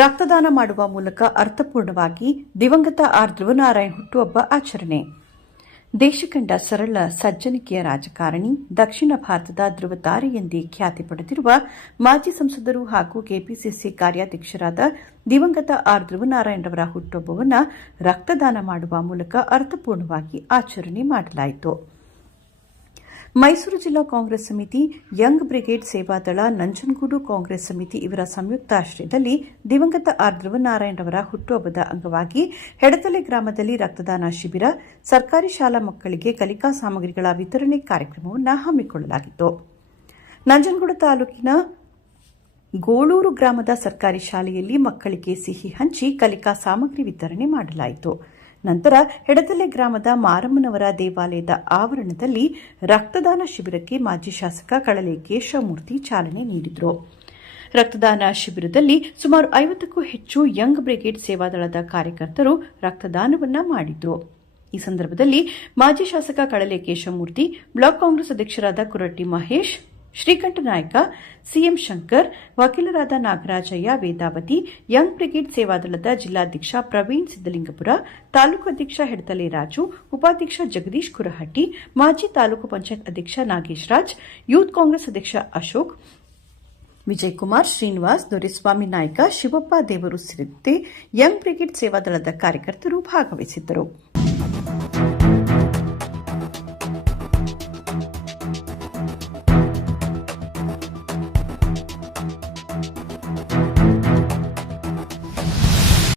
ರಕ್ತದಾನ ಮಾಡುವ ಮೂಲಕ ಅರ್ಥಪೂರ್ಣವಾಗಿ ದಿವಂಗತ ಆರ್ ಧ್ರುವನಾರಾಯಣ್ ಹುಟ್ಟುಹಬ್ಬ ಆಚರಣೆ ದೇಶ ಕಂಡ ಸರಳ ಸಜ್ಜನಿಕೆಯ ರಾಜಕಾರಣಿ ದಕ್ಷಿಣ ಭಾರತದ ಧ್ರುವತಾರೆ ಎಂದೇ ಖ್ಯಾತಿ ಪಡೆದಿರುವ ಮಾಜಿ ಸಂಸದರು ಹಾಗೂ ಕೆಪಿಸಿಸಿ ಕಾರ್ಯಾಧ್ಯಕ್ಷರಾದ ದಿವಂಗತ ಆರ್ ಧ್ರುವನಾರಾಯಣರವರ ಹುಟ್ಟುಹಬ್ಬವನ್ನು ರಕ್ತದಾನ ಮಾಡುವ ಮೂಲಕ ಅರ್ಥಪೂರ್ಣವಾಗಿ ಆಚರಣೆ ಮಾಡಲಾಯಿತು ಮೈಸೂರು ಜಿಲ್ಲಾ ಕಾಂಗ್ರೆಸ್ ಸಮಿತಿ ಯಂಗ್ ಬ್ರಿಗೇಡ್ ಸೇವಾದಳ ನಂಜನಗೂಡು ಕಾಂಗ್ರೆಸ್ ಸಮಿತಿ ಇವರ ಆಶ್ರಯದಲ್ಲಿ ದಿವಂಗತ ಆರ್ ಧ್ರುವನಾರಾಯಣರವರ ಹುಟ್ಟುಹಬ್ಬದ ಅಂಗವಾಗಿ ಹೆಡತಲೆ ಗ್ರಾಮದಲ್ಲಿ ರಕ್ತದಾನ ಶಿಬಿರ ಸರ್ಕಾರಿ ಶಾಲಾ ಮಕ್ಕಳಿಗೆ ಕಲಿಕಾ ಸಾಮಗ್ರಿಗಳ ವಿತರಣೆ ಕಾರ್ಯಕ್ರಮವನ್ನು ಹಮ್ಮಿಕೊಳ್ಳಲಾಗಿತ್ತು ನಂಜನಗೂಡು ತಾಲೂಕಿನ ಗೋಳೂರು ಗ್ರಾಮದ ಸರ್ಕಾರಿ ಶಾಲೆಯಲ್ಲಿ ಮಕ್ಕಳಿಗೆ ಸಿಹಿ ಹಂಚಿ ಕಲಿಕಾ ಸಾಮಗ್ರಿ ವಿತರಣೆ ಮಾಡಲಾಯಿತು ನಂತರ ಹೆಡತಲೆ ಗ್ರಾಮದ ಮಾರಮ್ಮನವರ ದೇವಾಲಯದ ಆವರಣದಲ್ಲಿ ರಕ್ತದಾನ ಶಿಬಿರಕ್ಕೆ ಮಾಜಿ ಶಾಸಕ ಕಳಲೆ ಕೇಶವಮೂರ್ತಿ ಚಾಲನೆ ನೀಡಿದರು ರಕ್ತದಾನ ಶಿಬಿರದಲ್ಲಿ ಸುಮಾರು ಐವತ್ತಕ್ಕೂ ಹೆಚ್ಚು ಯಂಗ್ ಬ್ರಿಗೇಡ್ ಸೇವಾದಳದ ಕಾರ್ಯಕರ್ತರು ರಕ್ತದಾನವನ್ನು ಮಾಡಿದ್ರು ಈ ಸಂದರ್ಭದಲ್ಲಿ ಮಾಜಿ ಶಾಸಕ ಕಳಲೆ ಕೇಶವಮೂರ್ತಿ ಬ್ಲಾಕ್ ಕಾಂಗ್ರೆಸ್ ಅಧ್ಯಕ್ಷರಾದ ಕುರಟ್ಟಿ ಮಹೇಶ್ ಶ್ರೀಕಂಠ ನಾಯ್ಕ ಸಿಎಂ ಶಂಕರ್ ವಕೀಲರಾದ ನಾಗರಾಜಯ್ಯ ವೇದಾವತಿ ಯಂಗ್ ಬ್ರಿಗೇಡ್ ಸೇವಾದಳದ ಜಿಲ್ಲಾಧ್ಯಕ್ಷ ಪ್ರವೀಣ್ ಸಿದ್ದಲಿಂಗಪುರ ತಾಲೂಕು ಅಧ್ಯಕ್ಷ ಹೆಡ್ತಲೆ ರಾಜು ಉಪಾಧ್ಯಕ್ಷ ಜಗದೀಶ್ ಕುರಹಟ್ಟಿ ಮಾಜಿ ತಾಲೂಕು ಪಂಚಾಯತ್ ಅಧ್ಯಕ್ಷ ನಾಗೇಶ್ ರಾಜ್ ಯೂತ್ ಕಾಂಗ್ರೆಸ್ ಅಧ್ಯಕ್ಷ ಅಶೋಕ್ ವಿಜಯಕುಮಾರ್ ಶ್ರೀನಿವಾಸ್ ದೊರೆಸ್ವಾಮಿ ನಾಯ್ಕ ಶಿವಪ್ಪ ದೇವರು ಸೇರಿದಂತೆ ಯಂಗ್ ಬ್ರಿಗೇಡ್ ಸೇವಾದಳದ ಕಾರ್ಯಕರ್ತರು ಭಾಗವಹಿಸಿದ್ದರು